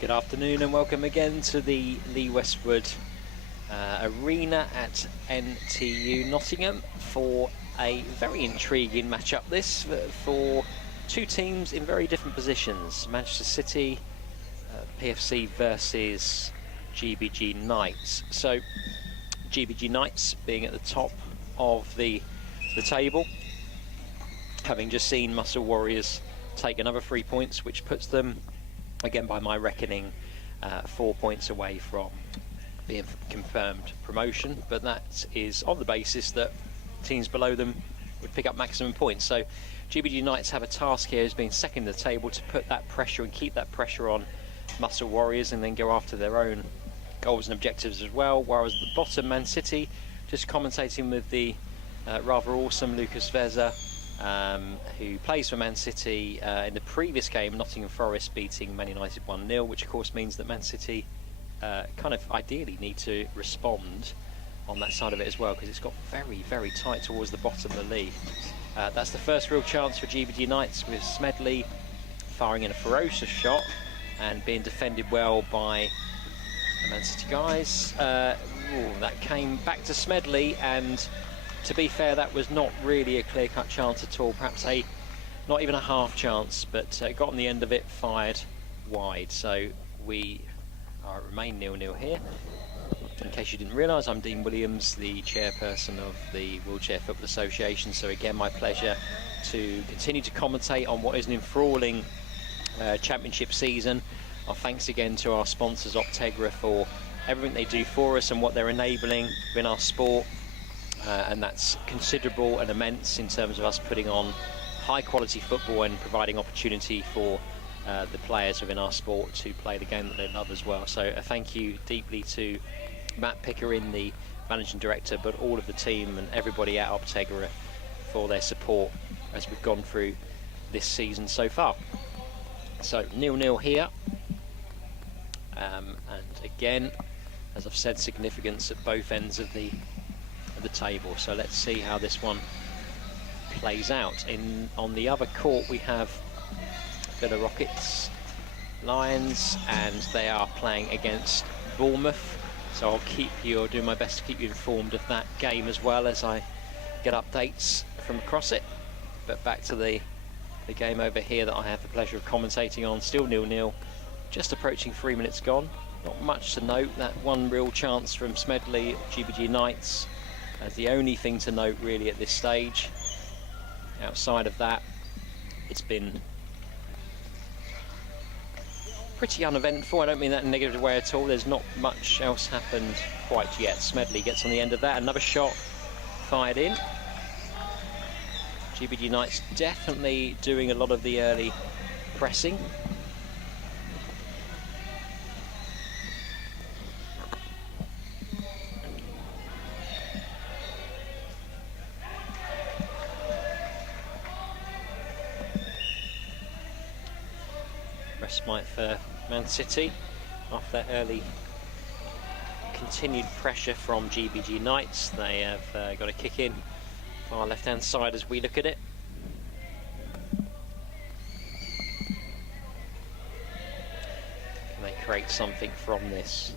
Good afternoon and welcome again to the Lee Westwood Arena at NTU Nottingham for a very intriguing matchup this for two teams in very different positions. Manchester City PFC versus GBG Knights. So GBG Knights being at the top of the table, having just seen Muscle Warriors take another 3 points, which puts them, again by my reckoning, 4 points away from being confirmed promotion, but that is on the basis that teams below them would pick up maximum points. So GBG Knights have a task here as being second in the table to put that pressure and keep that pressure on Muscle Warriors and then go after their own goals and objectives as well, whereas at the bottom, Man City, just commentating with the rather awesome Lucas Veza, who plays for Man City. In the previous game, Nottingham Forest beating Man United 1-0, which of course means that Man City kind of ideally need to respond on that side of it as well, because it's got very, very tight towards the bottom of the league. That's the first real chance for GBG Knights, with Smedley firing in a ferocious shot and being defended well by the Man City guys. That came back to Smedley, and to be fair, that was not really a clear-cut chance at all, perhaps not even a half chance, but got on the end of it, fired wide. So we remain 0-0 here. In case you didn't realise, I'm Dean Williams, the chairperson of the Wheelchair Football Association, so again my pleasure to continue to commentate on what is an enthralling championship season. Our thanks again to our sponsors Optegra for everything they do for us and what they're enabling within our sport. And that's considerable and immense in terms of us putting on high quality football and providing opportunity for the players within our sport to play the game that they love as well. So a thank you deeply to Matt Pickering, the managing director, but all of the team and everybody at Optegra for their support as we've gone through this season so far. So 0-0 here, and again, as I've said, significance at both ends of the table. So let's see how this one plays out. On the other court we have Villa Rockets Lions, and they are playing against Bournemouth. So I'll do my best to keep you informed of that game as well as I get updates from across it. But back to the game over here that I have the pleasure of commentating on. Still 0-0, just approaching 3 minutes gone. Not much to note. That one real chance from Smedley, GBG Knights, as the only thing to note really at this stage. Outside of that, it's been pretty uneventful. I don't mean that in a negative way at all. There's not much else happened quite yet. Smedley gets on the end of that. Another shot fired in. GBG Knights definitely doing a lot of the early pressing. Respite for Man City after that early continued pressure from GBG Knights. They have got a kick in far left hand side as we look at it. Can they create something from this?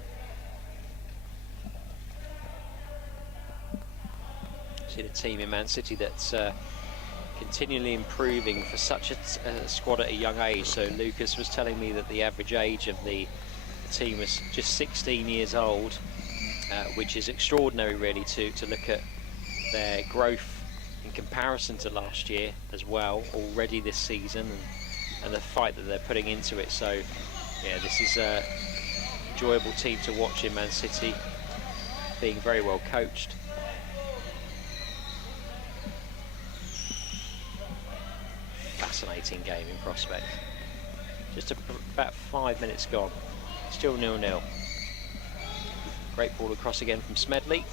See the team in Man City that's continually improving for such a squad at a young age. So Lucas was telling me that the average age of the team was just 16 years old, which is extraordinary really to look at their growth in comparison to last year as well already this season, and the fight that they're putting into it. So yeah, this is a enjoyable team to watch in Man City, being very well coached. Fascinating game in prospect. Just about 5 minutes gone. Still 0-0. Great ball across again from Smedley.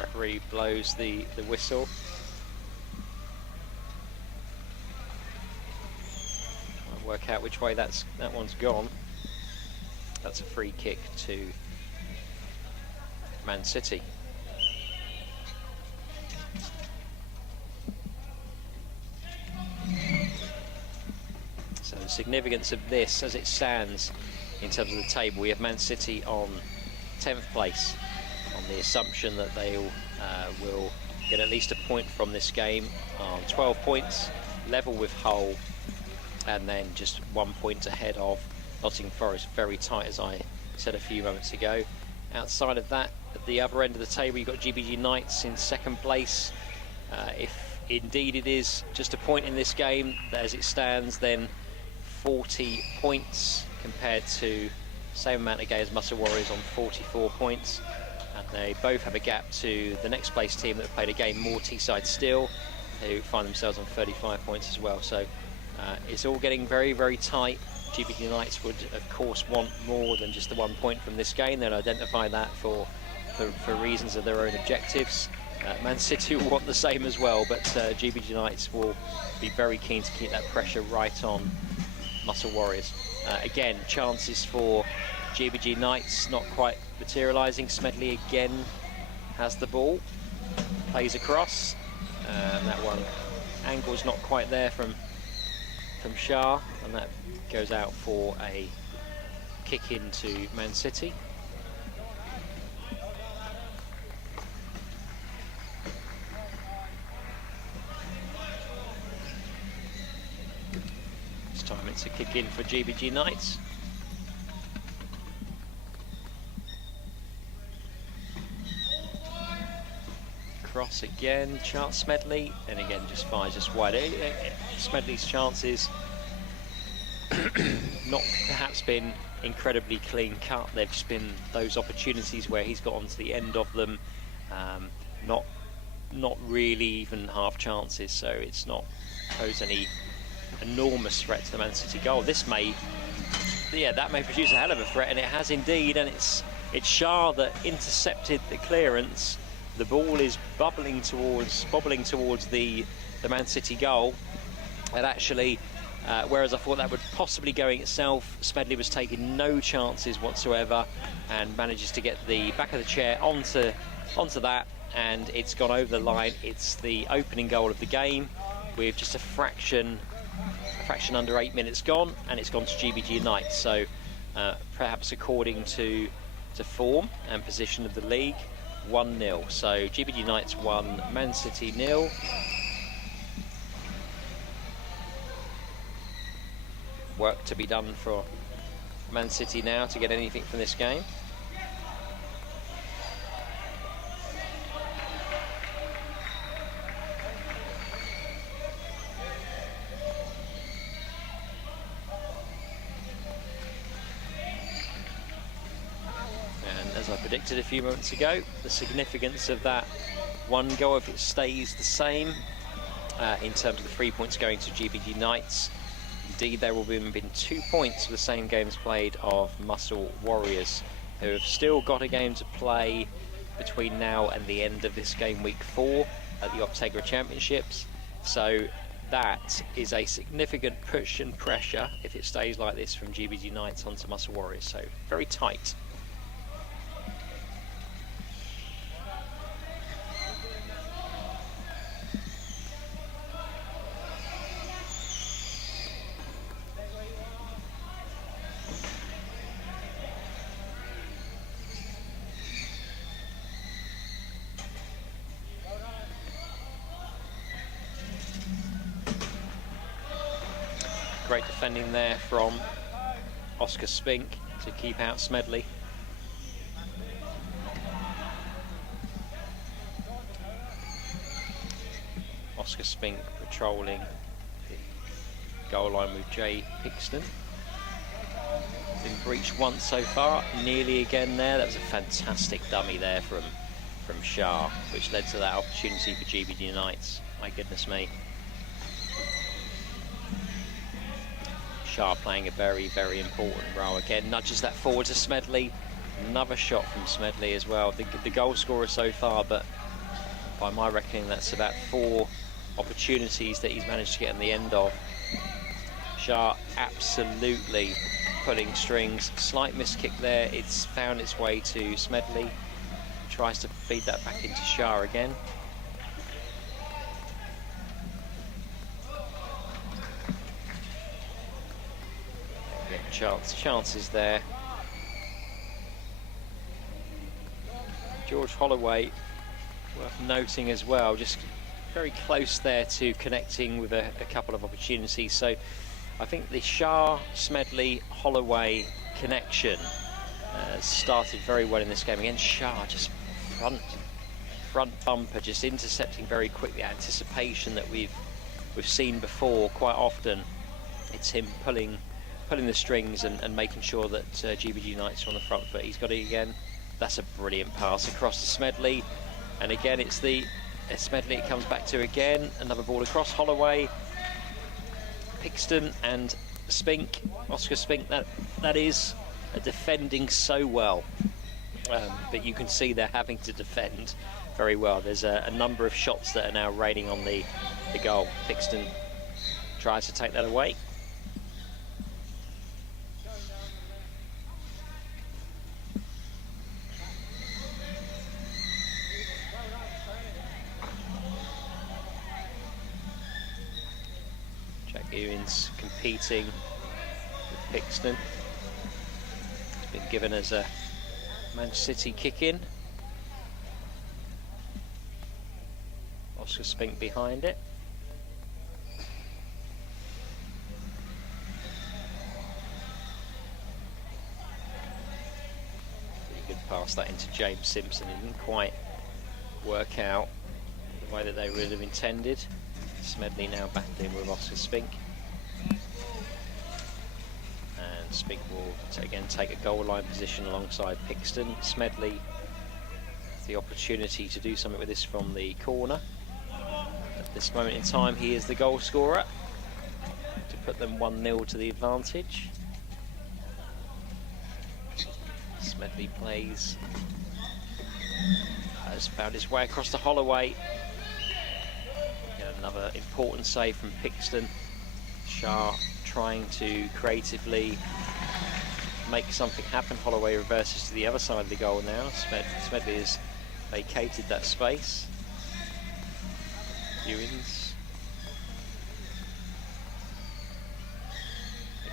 Referee blows the whistle. Work out which way that one's gone. That's a free kick to Man City. So the significance of this as it stands in terms of the table, we have Man City on 10th place on the assumption that they will get at least a point from this game on 12 points, level with Hull, and then just 1 point ahead of Nottingham Forest, very tight as I said a few moments ago. Outside of that, at the other end of the table, you've got GBG Knights in second place. If indeed it is just a point in this game, as it stands, then 40 points compared to same amount of games as Muscle Warriors on 44 points. And they both have a gap to the next place team that have played a game more, Teesside Steel, who find themselves on 35 points as well. So it's all getting very, very tight. GBG Knights would, of course, want more than just the 1 point from this game. They'll identify that for reasons of their own objectives. Man City will want the same as well, but GBG Knights will be very keen to keep that pressure right on Muscle Warriors. Again, chances for GBG Knights not quite materialising. Smedley again has the ball, plays across, and that one angle's not quite there from Shah, and that goes out for a kick into Man City. This time it's a kick in for GBG Knights. Cross again, chance Smedley, and again just fires just wide. Smedley's chances not perhaps been incredibly clean cut. They've just been those opportunities where he's got onto the end of them, not really even half chances. So it's not posed any enormous threat to the Man City goal. This may, that may produce a hell of a threat, and it has indeed. And it's Shah that intercepted the clearance. The ball is bobbling towards the Man City goal, and actually, whereas I thought that would possibly go in itself, Smedley was taking no chances whatsoever and manages to get the back of the chair onto that, and it's gone over the line. It's the opening goal of the game with just a fraction under 8 minutes gone, and it's gone to GBG Knights. So perhaps according to form and position of the league, 1-0. So GBG Knights 1, Man City 0. Work to be done for Man City now to get anything from this game. As I predicted a few moments ago, the significance of that one goal, if it stays the same, in terms of the 3 points going to GBG Knights, indeed there will have been 2 points for the same games played of Muscle Warriors, who have still got a game to play between now and the end of this game week 4 at the Optegra Championships. So that is a significant push and pressure if it stays like this from GBG Knights onto Muscle Warriors. So very tight. Great defending there from Oscar Spink to keep out Smedley. Oscar Spink patrolling the goal line with Jay Pixton. Been breached once so far, nearly again there. That was a fantastic dummy there from Shah, which led to that opportunity for GBG Knights. My goodness me. Shah playing a very, very important role again. Nudges that forward to Smedley. Another shot from Smedley as well. The goal scorer so far, but by my reckoning, that's about 4 opportunities that he's managed to get in the end of. Shah absolutely pulling strings. Slight miss kick there. It's found its way to Smedley. Tries to feed that back into Shah again. Chances there. George Holloway, worth noting as well, just very close there to connecting with a couple of opportunities. So I think the Shah, Smedley, Holloway connection started very well in this game. Again, Shah just front bumper, just intercepting very quickly. Anticipation that we've seen before quite often. It's him pulling the strings and making sure that GBG Knights are on the front foot. He's got it again. That's a brilliant pass across to Smedley, and again it's Smedley it comes back to again. Another ball across. Holloway, Pixton and Spink, Oscar Spink, that is defending so well, but you can see they're having to defend very well. There's a number of shots that are now raining on the goal. Pixton tries to take that away. Ewins competing with Pixton. It's been given as a Manchester City kick-in. Oscar Spink behind it. Pretty good pass that into James Simpson. It didn't quite work out the way that they would have intended. Smedley now battling with Oscar Spink. And Spink will again take a goal line position alongside Pixton. Smedley the opportunity to do something with this from the corner. At this moment in time, he is the goal scorer to put them 1-0 to the advantage. Smedley plays, has found his way across to Holloway. Another important save from Pixton. Shah trying to creatively make something happen. Holloway reverses to the other side of the goal now. Smedley has vacated that space. Ewins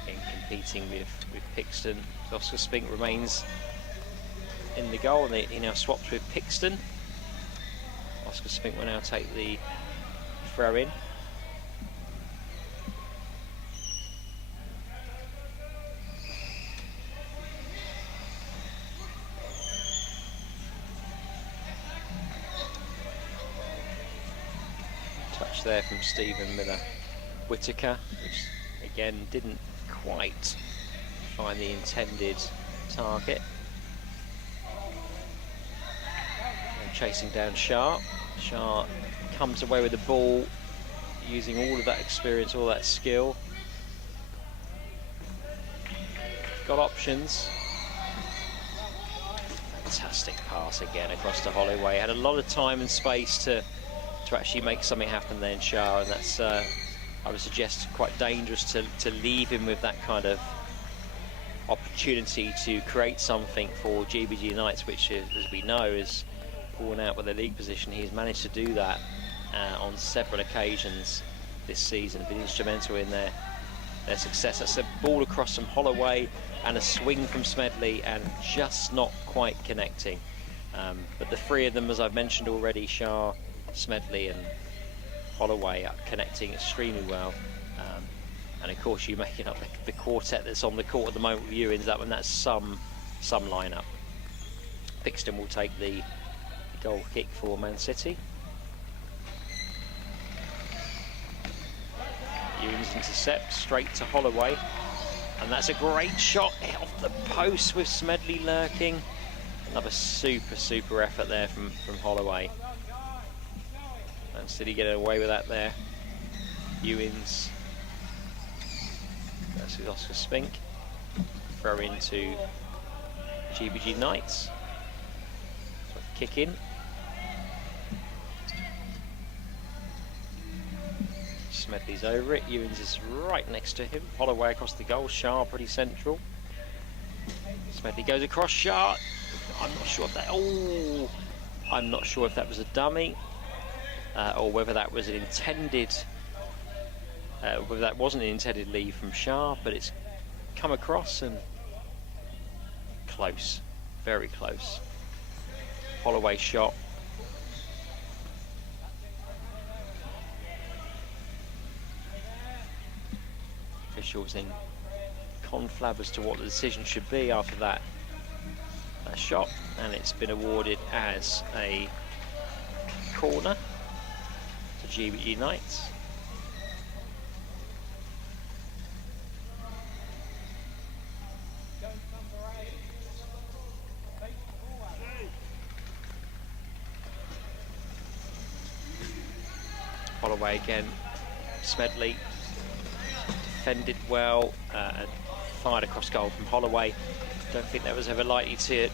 again competing with Pixton. Oscar Spink remains in the goal, and he now swaps with Pixton. Oscar Spink will now take the throw in. Touch there from Stephen Miller-Whittaker, which again didn't quite find the intended target. And chasing down Shah. Shah comes away with the ball, using all of that experience, all that skill. Got options. Fantastic pass again across to Holloway. Had a lot of time and space to actually make something happen there in Shah, and that's I would suggest quite dangerous to leave him with that kind of opportunity to create something for GBG Knights, which is, as we know, is worn out with the league position. He's managed to do that on several occasions this season, been instrumental in their success. That's a ball across from Holloway and a swing from Smedley, and just not quite connecting. But the three of them, as I've mentioned already, Shah, Smedley and Holloway, are connecting extremely well. And of course, you making up the quartet that's on the court at the moment with Ewins up, and that's some lineup. Pixton will take the goal kick for Man City. Ewins intercepts straight to Holloway, and that's a great shot off the post with Smedley lurking. Another super effort there from Holloway. Man City getting away with that there. Ewins versus Oscar Spink. Throw into GBG Knights. So kick in. Smedley's over it. Ewins is right next to him. Holloway across the goal. Shah pretty central. Smedley goes across Shah. I'm not sure if that. Oh, I'm not sure if that was a dummy or whether that was an intended. Whether that wasn't an intended leave from Shah, but it's come across and close, very close. Holloway shot. Officials in conflab as to what the decision should be after that shot, and it's been awarded as a corner to GBG Knights. Holloway again, Smedley defended well and fired across goal from Holloway. Don't think that was ever likely to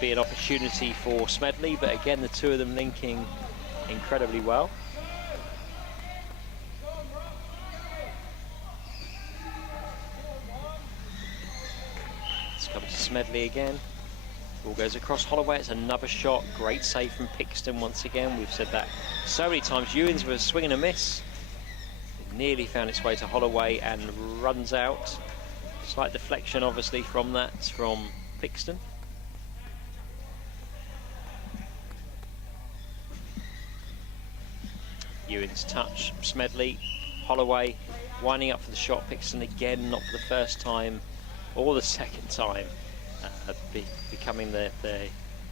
be an opportunity for Smedley, but again the two of them linking incredibly well. It's come to Smedley again. Ball goes across Holloway, it's another shot, great save from Pixton once again. We've said that so many times. Ewins was swing and a miss. It nearly found its way to Holloway and runs out. Slight deflection obviously from that, from Pixton. Ewins touch, Smedley, Holloway winding up for the shot. Pixton again, not for the first time or the second time, becoming the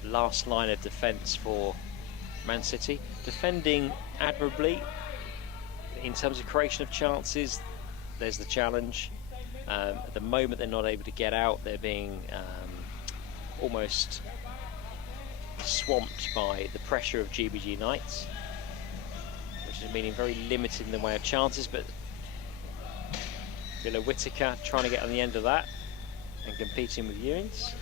last line of defence for Man City. Defending admirably in terms of creation of chances. There's the challenge. At the moment they're not able to get out. They're being almost swamped by the pressure of GBG Knights, which is meaning very limited in the way of chances, but Villa Whittaker trying to get on the end of that and competing with Ewins.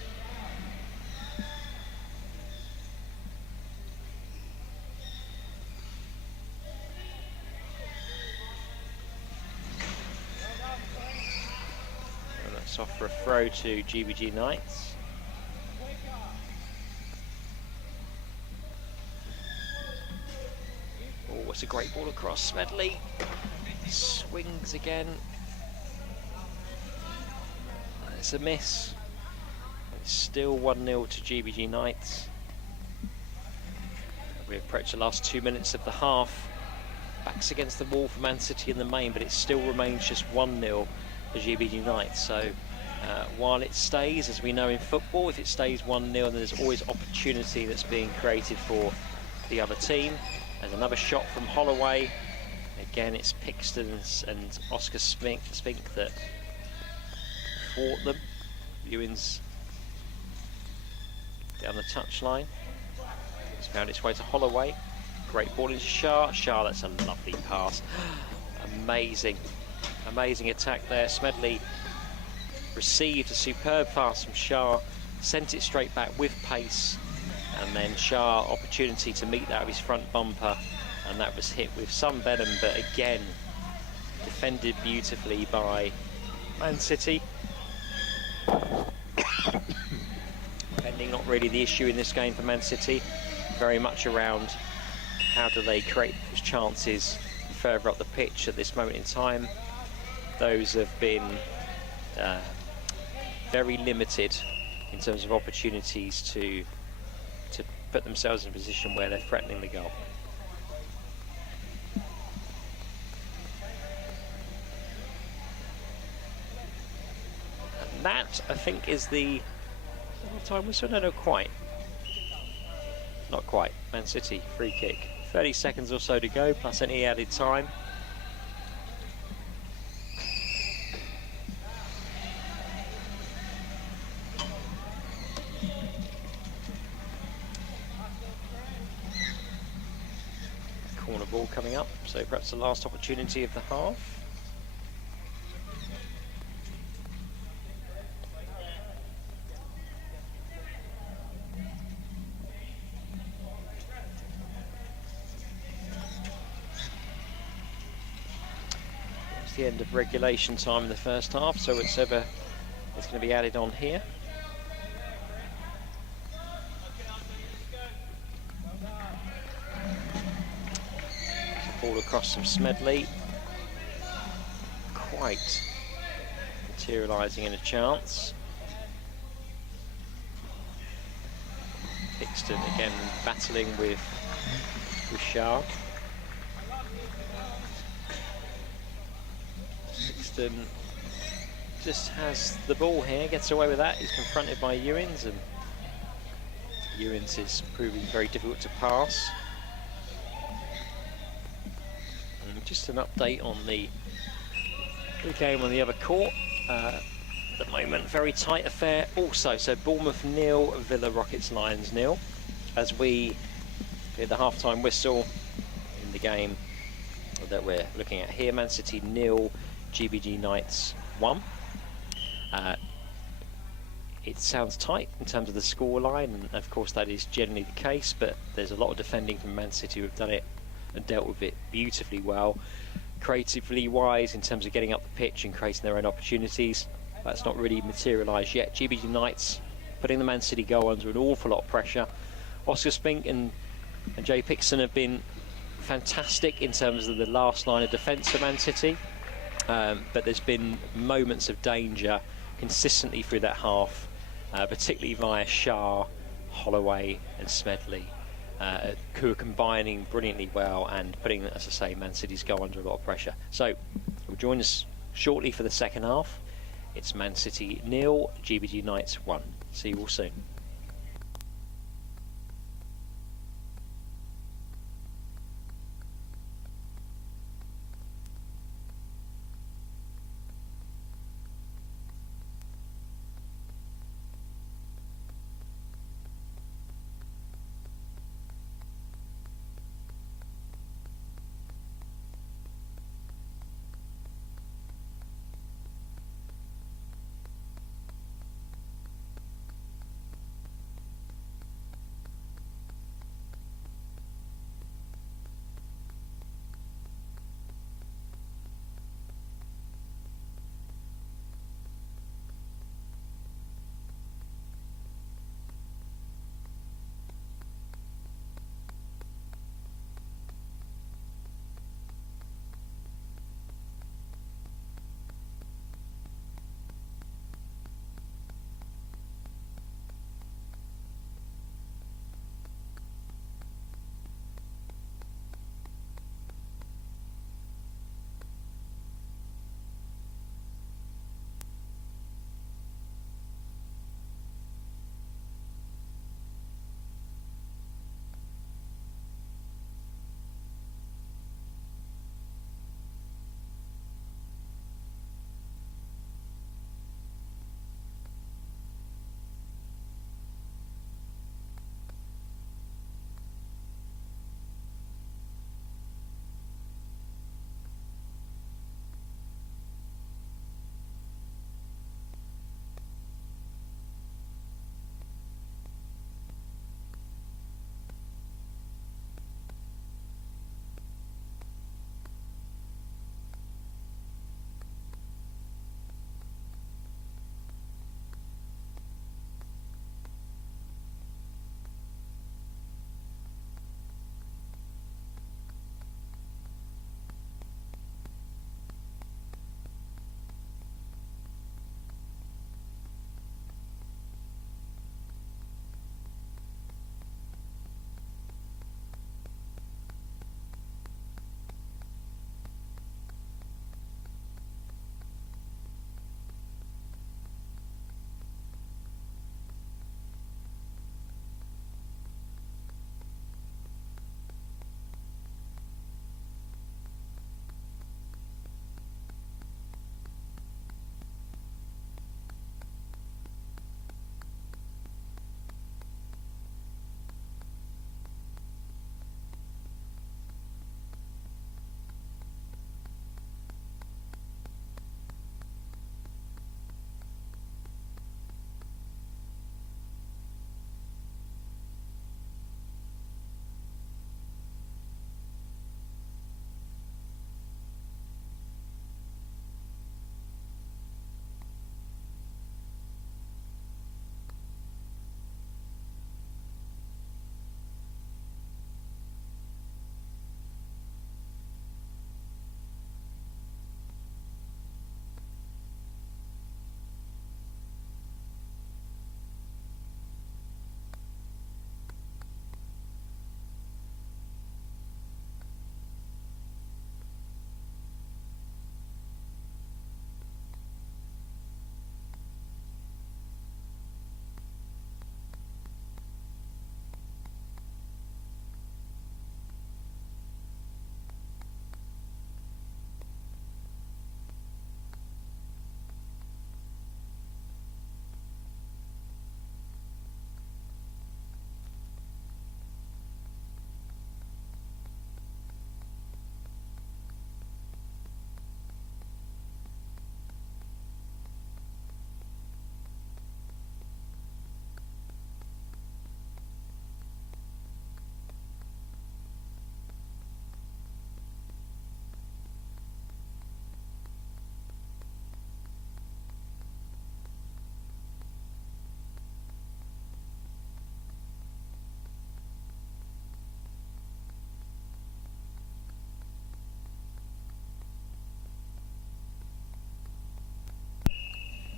Off for a throw to GBG Knights. Oh, it's a great ball across. Smedley swings again. It's a miss. It's still 1-0 to GBG Knights. We approach the last 2 minutes of the half. Backs against the wall for Man City in the main, but it still remains just 1-0 for GBG Knights. So while it stays, as we know in football, if it stays 1-0, then there's always opportunity that's being created for the other team. There's another shot from Holloway. Again, it's Pixton and Oscar Spink that fought them. Ewins down the touchline. It's found its way to Holloway. Great ball into Shah. Shah, that's a lovely pass. Amazing attack there. Smedley received a superb pass from Shah, sent it straight back with pace, and then Shah opportunity to meet that with his front bumper, and that was hit with some venom, but again defended beautifully by Man City. Defending not really the issue in this game for Man City, very much around how do they create those chances further up the pitch at this moment in time. Those have been very limited in terms of opportunities to put themselves in a position where they're threatening the goal. And that, I think, is the time whistle. No, quite. Not quite. Man City free kick. 30 seconds or so to go, plus any added time. Corner ball coming up, so perhaps the last opportunity of the half. The end of regulation time in the first half, so whatever is going to be added on here. Ball across from Smedley. Quite materialising in a chance. Pixton again battling with Shah. Pixton just has the ball here, gets away with that. He's confronted by Ewins, and Ewins is proving very difficult to pass. And just an update on the game on the other court. At the moment, very tight affair also. So Bournemouth 0, Villa Rockets Lions 0. As we hear the half-time whistle in the game that we're looking at here, Man City 0, GBG Knights 1. It sounds tight in terms of the scoreline, and of course that is generally the case, but there's a lot of defending from Man City who have done it and dealt with it beautifully well. Creatively wise in terms of getting up the pitch and creating their own opportunities, that's not really materialised yet. GBG Knights putting the Man City goal under an awful lot of pressure. Oscar Spink and Jay Pixton have been fantastic in terms of the last line of defence for Man City, but there's been moments of danger consistently through that half, particularly via Shah, Holloway and Smedley, who are combining brilliantly well and putting, as I say, Man City's goal under a lot of pressure. So we'll join us shortly for the second half. It's Man City 0, GBG Knights 1. See you all soon.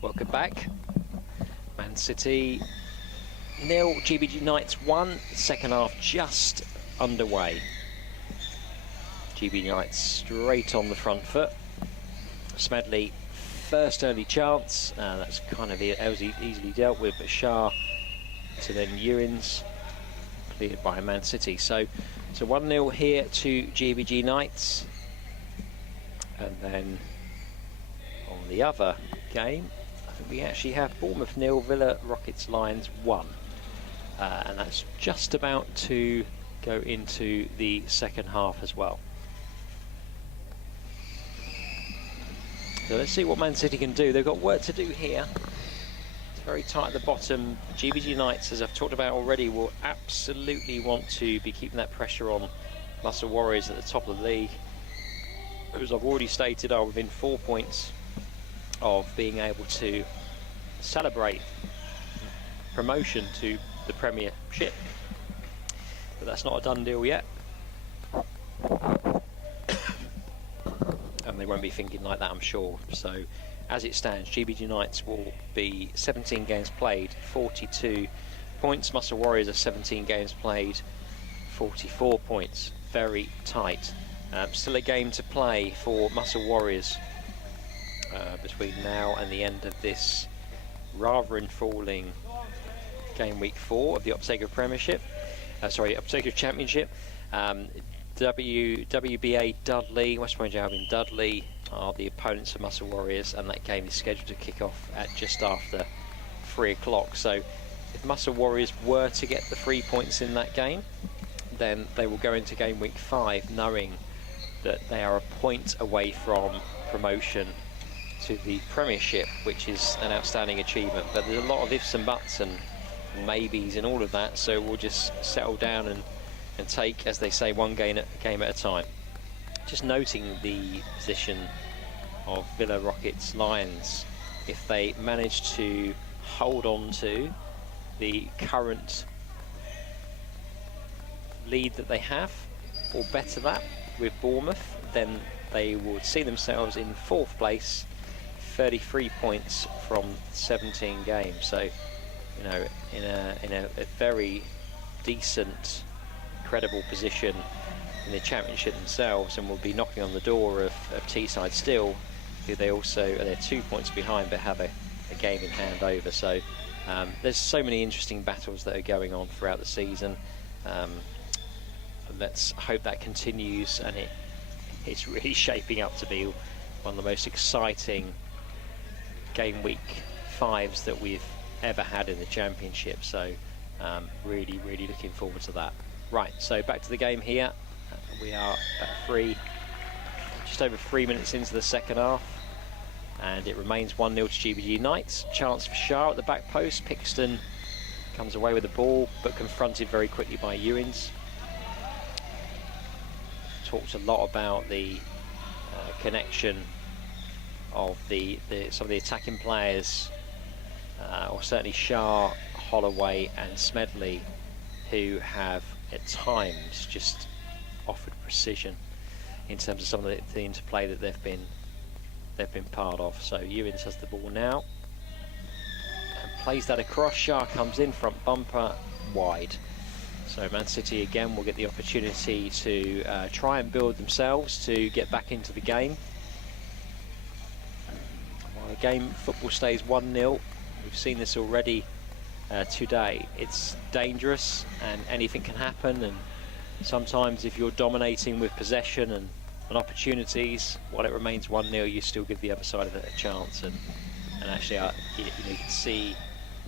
Welcome back. Man City 0, GBG Knights 1. Second half just underway. GBG Knights straight on the front foot. Smedley first early chance. That's kind of easily dealt with, but Shah to then Ewins, cleared by Man City. So 1-0 here to GBG Knights. And then on the other game, I think we actually have Bournemouth 0, Villa Rockets Lions 1. And that's just about to go into the second half as well. So let's see what Man City can do. They've got work to do here. It's very tight at the bottom. GBG Knights, as I've talked about already, will absolutely want to be keeping that pressure on Muscle Warriors at the top of the league. As I've already stated, are within 4 points of being able to celebrate promotion to the Premiership, but that's not a done deal yet, and they won't be thinking like that, I'm sure. So as it stands, GBG Knights will be 17 games played, 42 points. Muscle Warriors are 17 games played, 44 points. Very tight. Still a game to play for Muscle Warriors between now and the end of this rather enthralling game week 4 of the Optegra Premiership. Optegra Championship. WBA Dudley, West Bromwich Albion Dudley are the opponents of Muscle Warriors, and that game is scheduled to kick off at just after 3 o'clock. So if Muscle Warriors were to get the 3 points in that game, then they will go into game week 5 knowing that they are a point away from promotion to the Premiership, which is an outstanding achievement. But there's a lot of ifs and buts and maybes and all of that, so we'll just settle down and take, as they say, one game at a time. Just noting the position of Villa Rockets Lions, if they manage to hold on to the current lead that they have, or better that with Bournemouth, then they will see themselves in 4th place, 33 points from 17 games. So, you know, in a very decent, credible position in the Championship themselves, and will be knocking on the door of Teesside still, who they also they're 2 points behind but have a game in hand over. So there's so many interesting battles that are going on throughout the season. Let's hope that continues, and it's really shaping up to be one of the most exciting game week 5s that we've ever had in the Championship. So really looking forward to that. Right, so back to the game here. We are at just over 3 minutes into the second half, and it remains 1-0 to GBG Knights. Chance for Shah at the back post. Pixton comes away with the ball, but confronted very quickly by Ewins. Talked a lot about the connection of some of the attacking players, or certainly Shah, Holloway and Smedley, who have at times just offered precision in terms of some of the interplay that they've been part of. So Ewins has the ball now and plays that across. Shah comes in, front bumper, wide. So Man City again will get the opportunity to try and build themselves to get back into the game. While the game football stays 1-0, we've seen this already today. It's dangerous and anything can happen, and sometimes if you're dominating with possession and opportunities, while it remains 1-0, you still give the other side of it a chance. And actually you can see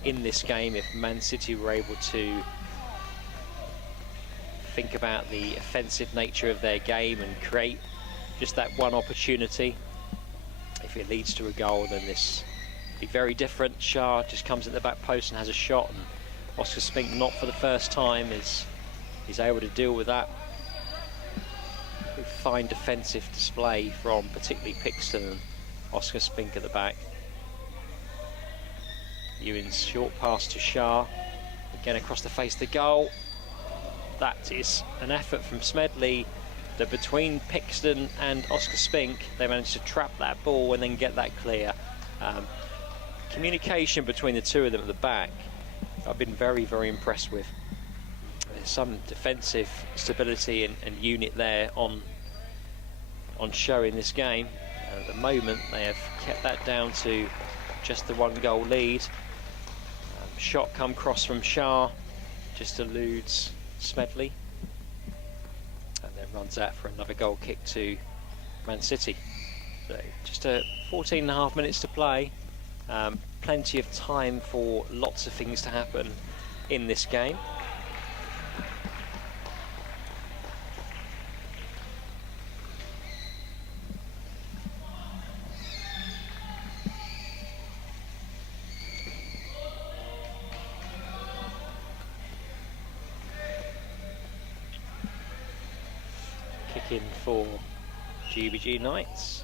in this game, if Man City were able to think about the offensive nature of their game and create just that one opportunity, if it leads to a goal, then this will be very different. Shah just comes at the back post and has a shot, and Oscar Spink, not for the first time, is able to deal with that. A fine defensive display from particularly Pixton and Oscar Spink at the back. Ewins' short pass to Shah, again across the face of the goal. That is an effort from Smedley, that between Pixton and Oscar Spink, they managed to trap that ball and then get that clear. communication between the two of them at the back, I've been very, very impressed with. There's some defensive stability and unit there on show in this game. At the moment, they have kept that down to just the 1-goal lead. Shot come cross from Shah, just eludes Smedley, and then runs out for another goal kick to Man City. So just 14.5 minutes to play. Plenty of time for lots of things to happen in this game. Kick in for GBG Knights.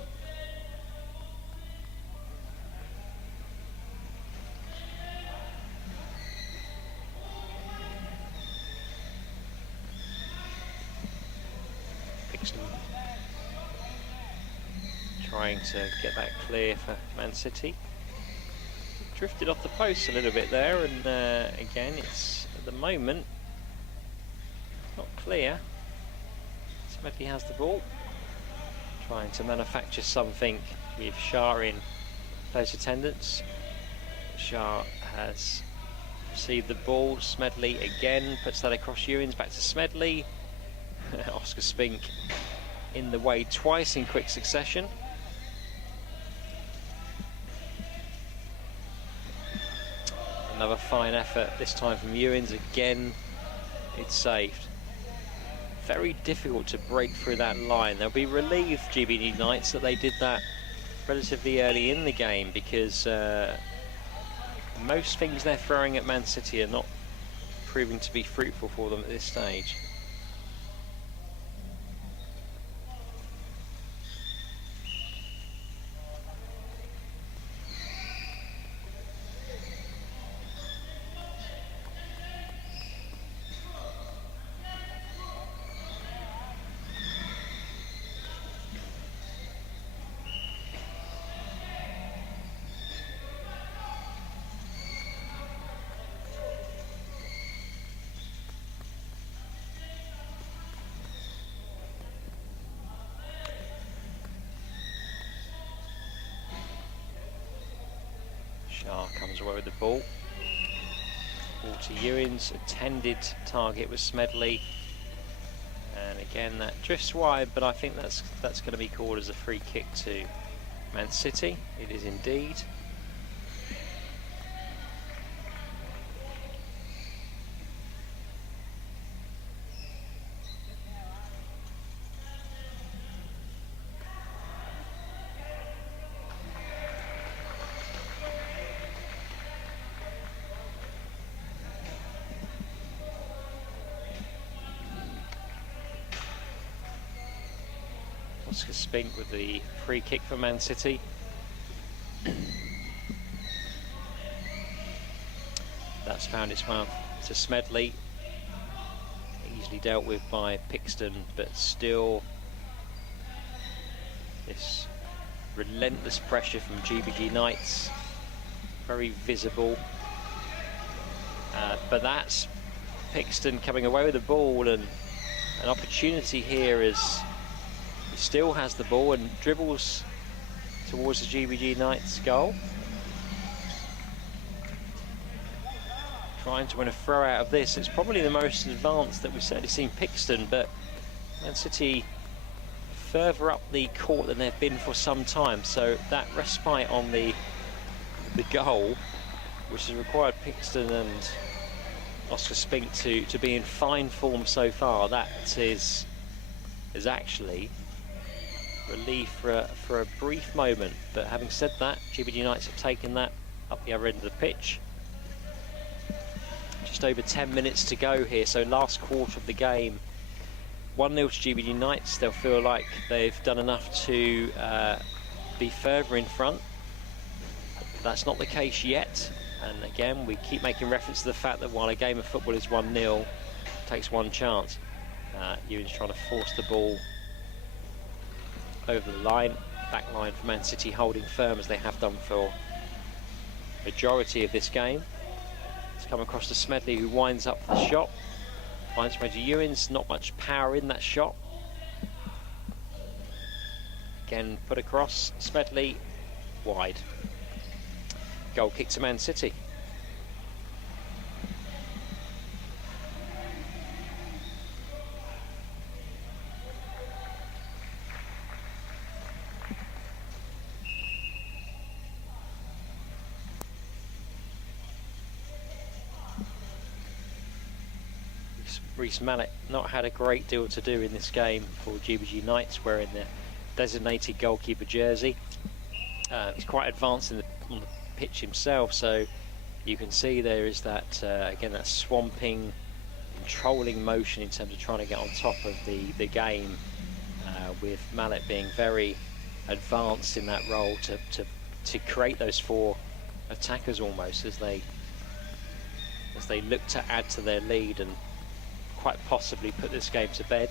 Trying to get that clear for Man City. Drifted off the post a little bit there, and again, it's at the moment not clear. Smedley has the ball, trying to manufacture something with Shah in close attendance. Shah has received the ball. Smedley again puts that across Ewins, back to Smedley. Oscar Spink in the way twice in quick succession. Another fine effort, this time from Ewins. Again, it's saved. Very difficult to break through that line. They'll be relieved, GBG Knights, that they did that relatively early in the game, because most things they're throwing at Man City are not proving to be fruitful for them at this stage. Shah comes away with the ball. Ball to Ewins, intended target was Smedley. And again, that drifts wide, but I think that's going to be called as a free kick to Man City. It is indeed. Oscar Spink with the free kick for Man City. That's found its way to Smedley. Easily dealt with by Pixton, but still this relentless pressure from GBG Knights. Very visible. But that's Pixton coming away with the ball, and an opportunity here is he still has the ball and dribbles towards the GBG Knights goal. Trying to win a throw out of this. It's probably the most advanced that we've certainly seen Pixton, but Man City further up the court than they've been for some time. So that respite on the goal, which has required Pixton and Oscar Spink to be in fine form so far, that is actually relief for a brief moment. But having said that, GBG Knights have taken that up the other end of the pitch. Just over 10 minutes to go here, so last quarter of the game, 1-0 to GBG Knights. They'll feel like they've done enough to be further in front. That's not the case yet, and again we keep making reference to the fact that while a game of football is 1-0, it takes one chance. Ewan's trying to force the ball over the line, back line for Man City, holding firm as they have done for majority of this game. It's come across to Smedley, who winds up the shot. Finds Reggie Ewins, not much power in that shot. Again, put across, Smedley, wide. Goal kick to Man City. Reece Mallet not had a great deal to do in this game for GBG Knights, wearing the designated goalkeeper jersey. He's quite advanced on the pitch himself, so you can see there is that, again, that swamping, controlling motion in terms of trying to get on top of the game, with Mallet being very advanced in that role to create those four attackers almost as they look to add to their lead and quite possibly put this game to bed.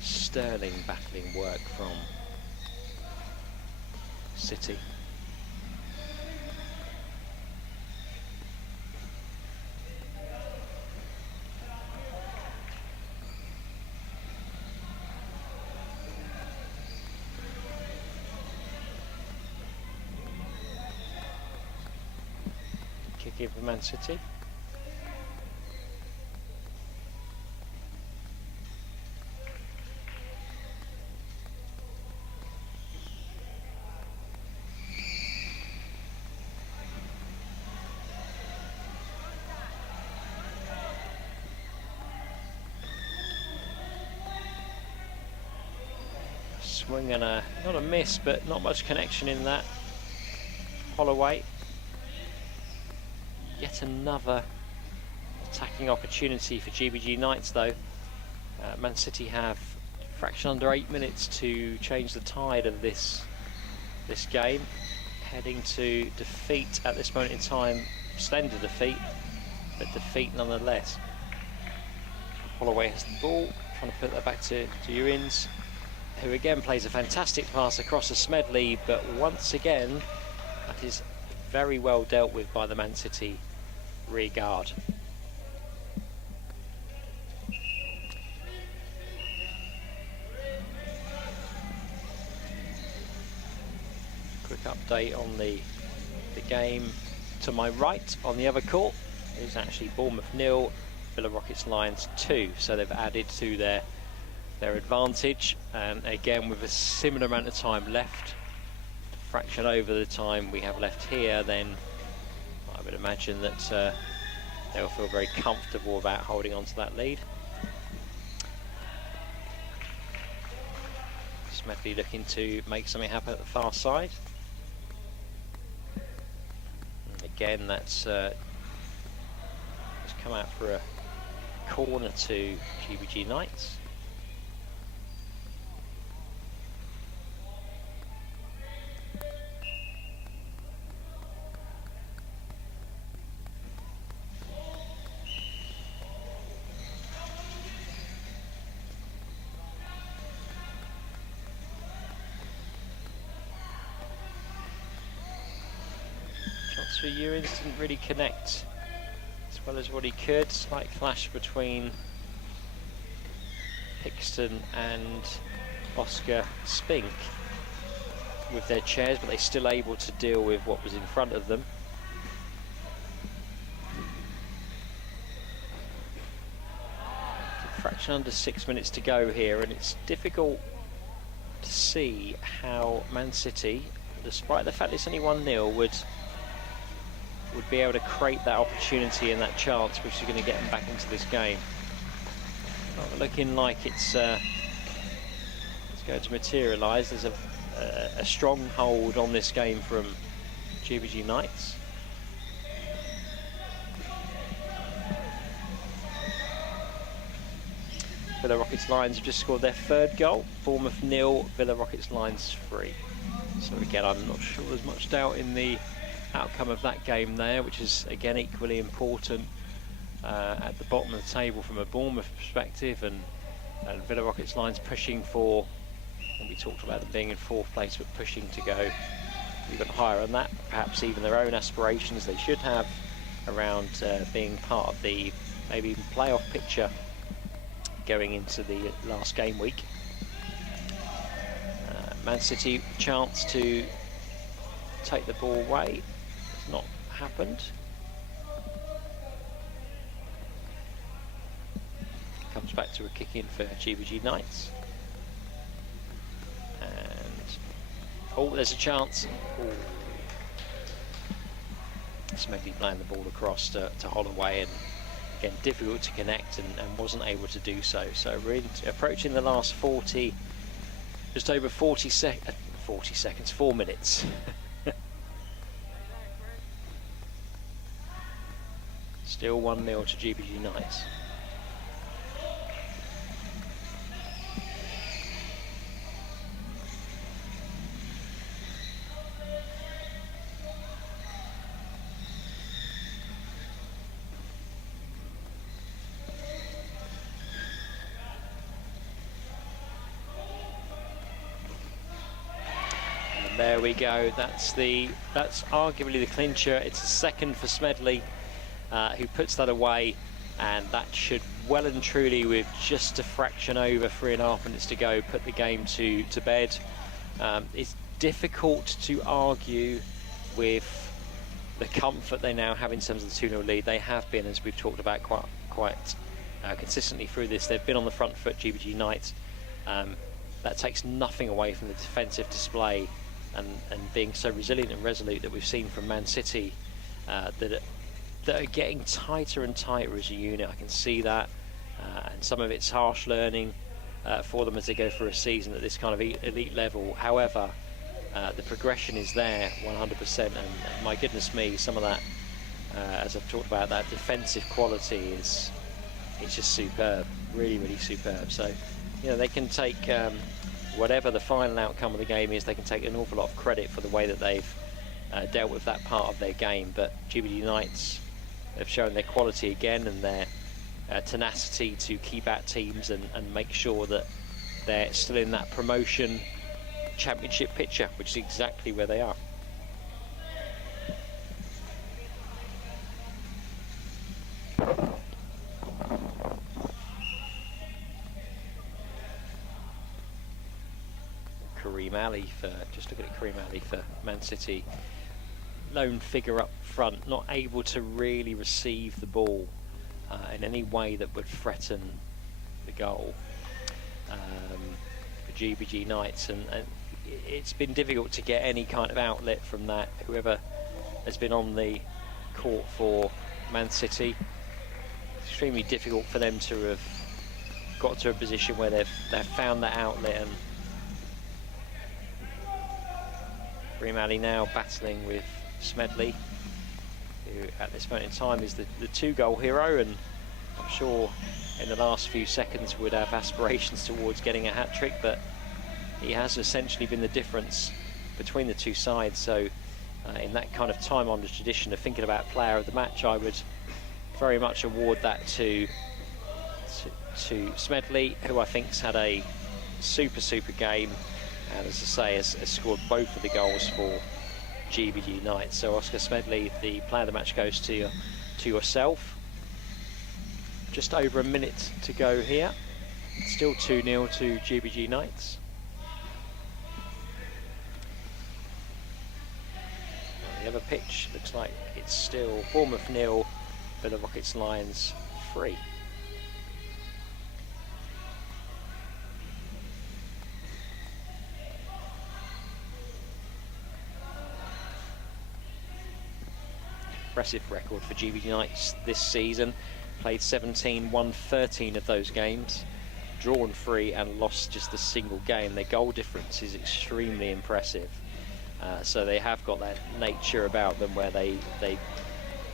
Sterling battling work from City. Kick in for Man City. Swing and not a miss, but not much connection in that. Holloway. Yet another attacking opportunity for GBG Knights, though. Man City have a fraction under 8 minutes to change the tide of this game, heading to defeat at this moment in time. Slender defeat, but defeat nonetheless. Holloway has the ball, trying to put that back to Ewins, who again plays a fantastic pass across to Smedley, but once again that is very well dealt with by the Man City rear guard. Quick update on the game to my right on the other court is actually Bournemouth 0, Villa Rockets Lions 2, so they've added to their advantage, and again with a similar amount of time left, fraction over the time we have left here, then I would imagine that they'll feel very comfortable about holding on to that lead. Smedley looking to make something happen at the far side. And again, that's just come out for a corner to GBG Knights. For Ewins didn't really connect as well as what he could. Slight clash between Hixton and Oscar Spink with their chairs, but they're still able to deal with what was in front of them. A fraction under 6 minutes to go here, and it's difficult to see how Man City, despite the fact it's only 1-0, would be able to create that opportunity and that chance which is going to get them back into this game. Not looking like it's going to materialise. There's a strong hold on this game from GBG Knights. Villa Rockets Lions have just scored their third goal. Bournemouth 0, Villa Rockets Lions 3. So again, I'm not sure there's much doubt in the outcome of that game there, which is again equally important at the bottom of the table from a Bournemouth perspective, and Villa Rockets Lions pushing for, and we talked about them being in fourth place, but pushing to go even higher on that, perhaps even their own aspirations they should have around being part of the maybe even playoff picture going into the last game week. Man City chance to take the ball away. It's not happened. Comes back to a kick in for GBG Knights. And oh, there's a chance. Smedley playing the ball across to Holloway, and again difficult to connect, and wasn't able to do so. So we're approaching the last 40, just over 4 minutes. Still 1-0 to GBG Knights. There we go. That's arguably the clincher. It's the second for Smedley, who puts that away, and that should well and truly, with just a fraction over 3.5 minutes to go, put the game to bed. It's difficult to argue with the comfort they now have in terms of the 2-0 lead. They have been, as we've talked about, quite consistently through this. They've been on the front foot, GBG Knights. That takes nothing away from the defensive display and being so resilient and resolute that we've seen from Man City, that are getting tighter and tighter as a unit. I can see that, and some of it's harsh learning for them as they go through a season at this kind of elite level. However, the progression is there 100%, and my goodness me, some of that, as I've talked about, that defensive quality it's just superb, really, really superb. So, you know, they can take whatever the final outcome of the game is, they can take an awful lot of credit for the way that they've dealt with that part of their game. But GBG Knights have shown their quality again, and their tenacity to keep out teams and make sure that they're still in that promotion championship picture, which is exactly where they are. Just looking at Kareem Ali for Man City, lone figure up front, not able to really receive the ball in any way that would threaten the goal for GBG Knights, and it's been difficult to get any kind of outlet from that. Whoever has been on the court for Man City, extremely difficult for them to have got to a position where they've found that outlet. And Kareem Ali now battling with Smedley, who at this moment in time is the 2-goal hero, and I'm sure in the last few seconds would have aspirations towards getting a hat-trick, but he has essentially been the difference between the two sides. So in that kind of time-honoured tradition of thinking about player of the match, I would very much award that to Smedley, who I think's had a super game, and as I say, has scored both of the goals for GBG Knights. So Oscar Smedley, the player of the match, goes to yourself. Just over a minute to go here. Still 2-0 to GBG Knights. The other pitch looks like it's still Bournemouth 0, Villa Rockets Lions 3. Impressive record for GBG Knights this season. Played 17, won 13 of those games, drawn 3 and lost just a single game. Their goal difference is extremely impressive. So they have got that nature about them where they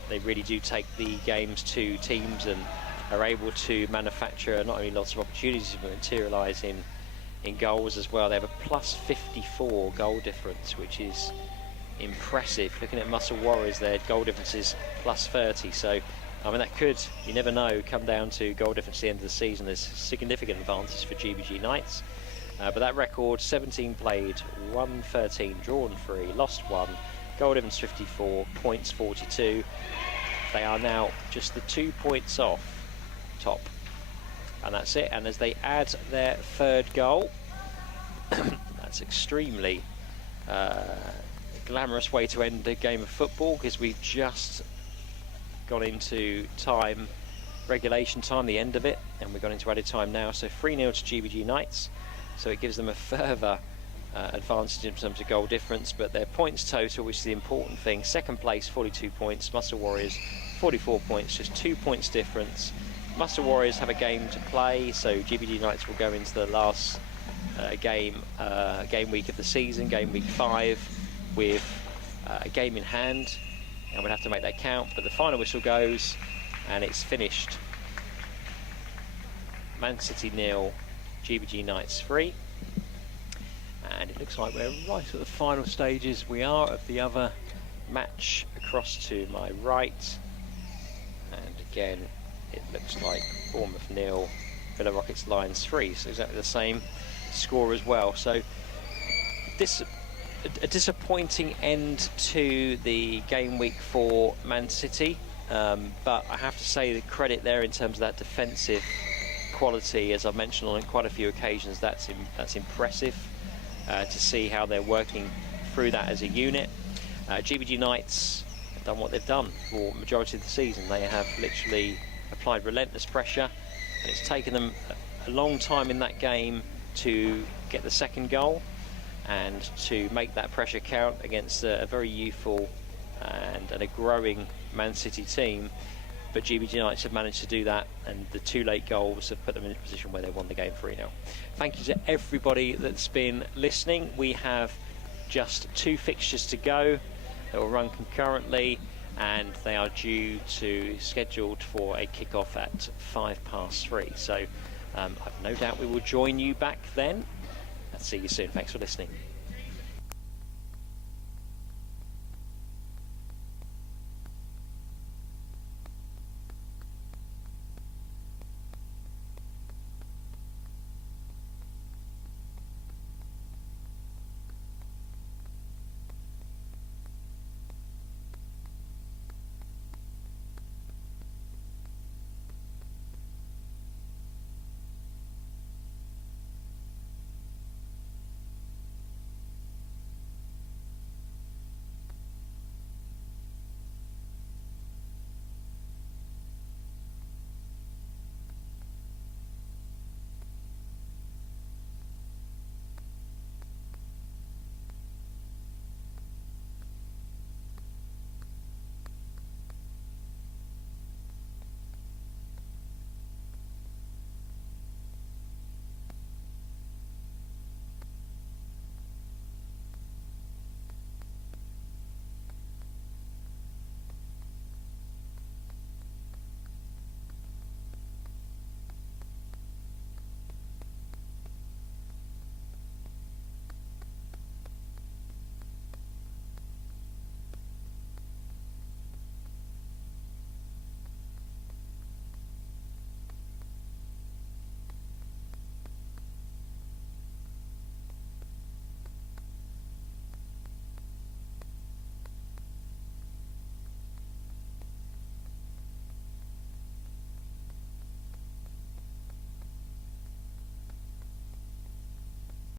really do take the games to teams and are able to manufacture not only lots of opportunities but materialise in goals as well. They have a plus 54 goal difference, which is impressive. Looking at Muscle Warriors, their goal difference is plus 30. So, I mean, that could, you never know, come down to goal difference at the end of the season. There's significant advantage for GBG Knights. But that record, 17 played, won 13, drawn 3, lost 1, goal difference 54, points 42. They are now just the 2 points off top. And that's it. And as they add their third goal, that's extremely glamorous way to end a game of football, because we've just gone into time, regulation time, the end of it, and we've gone into added time now. So 3-0 to GBG Knights. So it gives them a further advantage in terms of goal difference, but their points total, which is the important thing, second place 42 points, Muscle Warriors 44 points, just 2 points difference. Muscle Warriors have a game to play, so GBG Knights will go into the last game week of the season, game week 5, with a game in hand, and we'll have to make that count. But the final whistle goes and it's finished. Man City 0, GBG Knights 3. And it looks like we're right at the final stages. We are of the other match across to my right. And again, it looks like Bournemouth 0, Villa Rockets Lions 3. So exactly the same score as well. So a disappointing end to the game week for Man City. But I have to say the credit there in terms of that defensive quality, as I've mentioned on quite a few occasions, that's impressive. To see how they're working through that as a unit. GBG Knights have done what they've done for the majority of the season. They have literally applied relentless pressure, and it's taken them a long time in that game to get the second goal and to make that pressure count against a very youthful and a growing Man City team. But GBG Knights have managed to do that, and the 2 late goals have put them in a position where they won the game 3-0. Thank you to everybody that's been listening. We have just 2 fixtures to go that will run concurrently, and they are scheduled for a kick-off at 3:05. So I've no doubt we will join you back then. I'll see you soon. Thanks for listening.